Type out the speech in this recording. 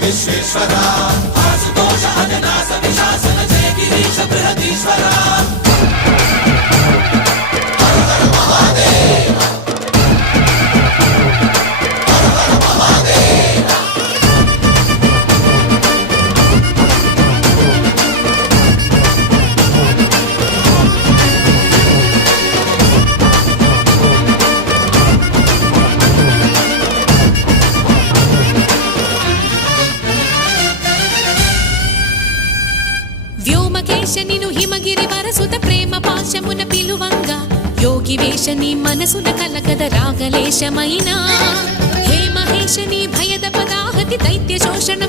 విశ్వేశ్వరా ఆశుతోష అజనాశ విశాసన జయ గిరీశ బృహదీశ్వరా వ్యోమకేశనిను హిమగిరి వరసుత ప్రేమ పాశమున పిలువంగా యోగి వేషని మనసున కలకద రాగలేశమైనా హే మహేశని భయద పదాహతి దైత్య శోషణ